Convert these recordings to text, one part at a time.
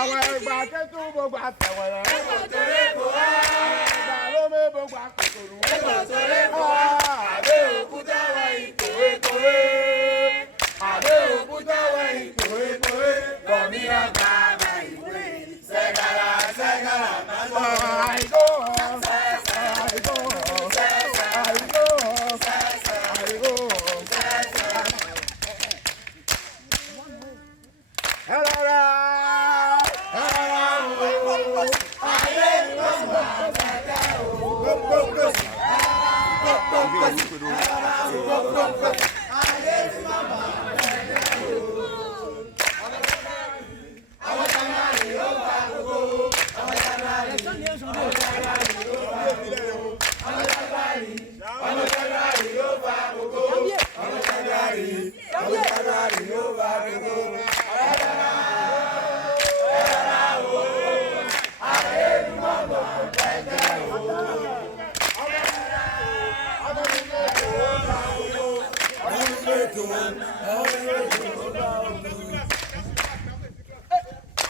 àwọn ẹgbà tẹ́tù gbogbo àtẹ̀wẹ̀rẹ̀. ẹ̀kọ́ tó lé bò wá. ẹgbà ló mé gbogbo àkókòrò. ẹ̀kọ́ tó lé bò wá. àbẹ́ òkúta wẹ̀yìn kòwékòwé. àbẹ́ òkúta wẹ̀yìn kòwékòwé. bọ̀míra bàbá ìwé. sẹ́gàrà sẹ́gàrà máa ń lọ. àìkó àìkó àìkó àìkó. ẹ lọ́ra.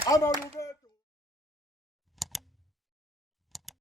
I'm